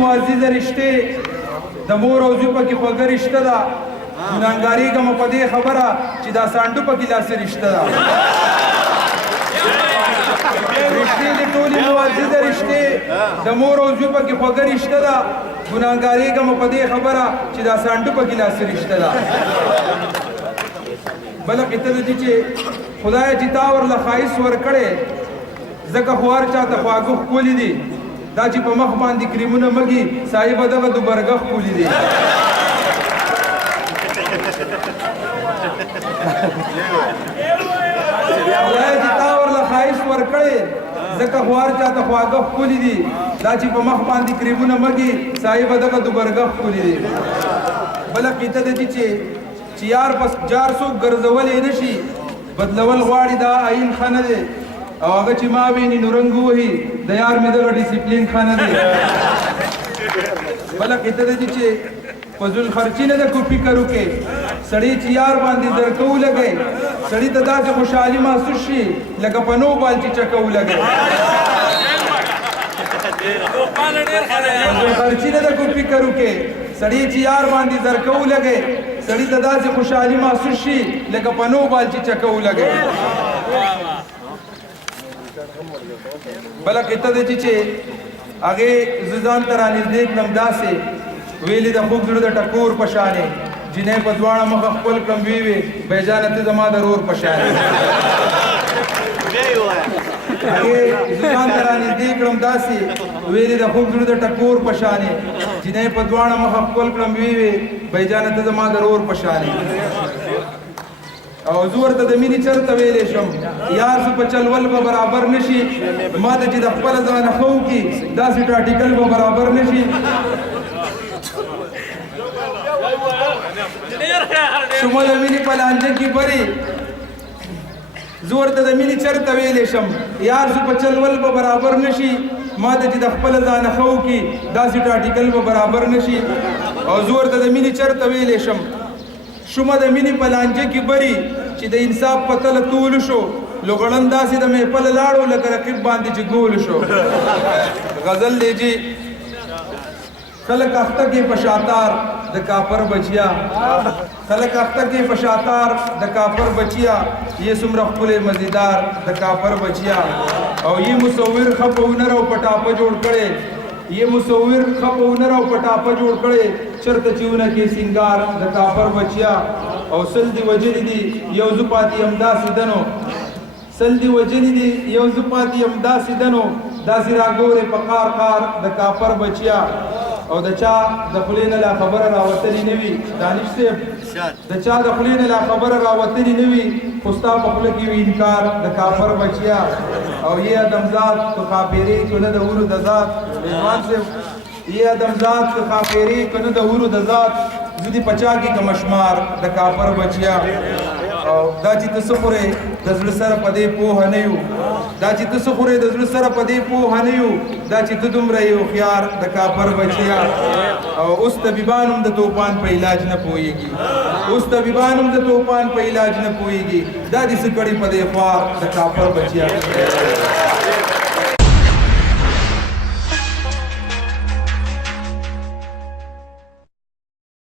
معزز رشته د مور او زوی پکې خوږه رشته ده ګناهګارېږم په دې خبره چې دا سانډو پکې لاسې رشته ده رشتې د ټولې معزز رشتې د مور او زوی پکې خوږه رشته ده ګناهګارېږم په دې خبره چې دا سانډو پکې لاسې رشته ده بله قطه ده چې خدای چې تا ورله ښایست ورکړی ځکه خو هر چاته خواږه ښکلي دي دا چې په مخ باندې کریمونه مږي صاحبه دغه دوبرګه ښکلي دي خدای چې تا ورله ښایست ورکړی ځکه خو هر چاته خواږه ښکلي دي دا چې په مخ باندې کریمونه مږي صاحبه دغه دوبرګه ښکلي دي بله قطه ده چې یار پس جار څوک ګرځولی نه شي بدلول غواړي دا آیین ښه نه دی او هغه چې ما ویني نو رنګ ووهي د یار مې دغه ډسپلین ښه نه دی بله قطه ده چې فضول خرچي نه ده کو فکر وکړې سړی چې یار باندې زرکه ولګی سړي ته داسې خوشحالي محسوس شي لکه په نو بال چې چکه ولګی فضول خرچي نه ده کو فکر وکړې سړی چې یار باندې زرکه ولګی سړي ته داسې خوشحالي محسوس شي لکه په نو بال چې چکه ولګی بله قطه ده چې هغې زه ځان ته رانږدې کړم داسې ویلې د خوږ زړه د ټکور په شانې جنۍ په دواړه مخه خپل کړم ویې وې بیجانه ته زما د رور په شانې هغې زه ځان ته رانږدې کړم داسې ویلې د خوږ زړه د ټکور په شانې جنۍ په دواړه مخه خپل کړم ویې وې بیجانه ته زما د رور په شانې او زه ورته د مینې چرته ویلی شم یار زه په چلول به برابر نه شي ما ته چې د خپله ځانه ښه وکړي داسې ټاټیکل به برابر نه شي شما د مینې په لانجه کې بري زه ورته د مینې چرته ویلی شم یار زه په چلول به برابر نه شي ما ته چې د خپله ځانه ښه وکړي داسې ټاټیکل به برابر نه شي او زه ورته د مینې چرته ویلی شم شومه د مینې په لانجه کې بري چې د انصاف په تله تول شو لوغړن داسې د محفله لاړو لکه رقیب باندې چې ګول شو غزل دی چې خلک اخته کې په شاتار د کافر بچیا خلک اخته کې په شاتار د کافر بچیا یہ څومره ښکلی مزیدار د کافر بچیا او یہ مصور ښه په هنر او په ټاپه جوړ کړی یہ مصور ښه په هنر او په ټاپه جوړ کړی چرته چې ونه کې سینګار د کافر بچیا او سل دی وجلی دی یو زه پاتې یم داسې دنو سل دی وجلی دی یو زه پاتې یم داسې دنو داسې راګورې په قار قار د کافر بچیا او د چا د خولې نه لا خبره راوتلې نه وي دانش صاحب د چا د خولې نه لا خبره راوتلې نه وي خو ستا په خوله کې وي انکار د کافر بچیا او یہ ادمزاد تو خاپیری کنه د ورو د ذات ایمان صاحب یہ ادمزاد تو خاپیری کنه د ورو د ذات زدي پچا کې کمشمار د کافر بچیا او دا چې تاسو خورې د زړه سره په دې پوه نه یو دا چې تاسو خورې د زړه سره په دې پوه نه یو دا چې ته دومره یو خيار د کافر بچیا او اوس طبيبان هم د توپان په علاج نه پوهیږي اوس طبيبان هم د توپان په علاج نه پوهیږي دا دې څه کړي په دې خوار د کافر بچیا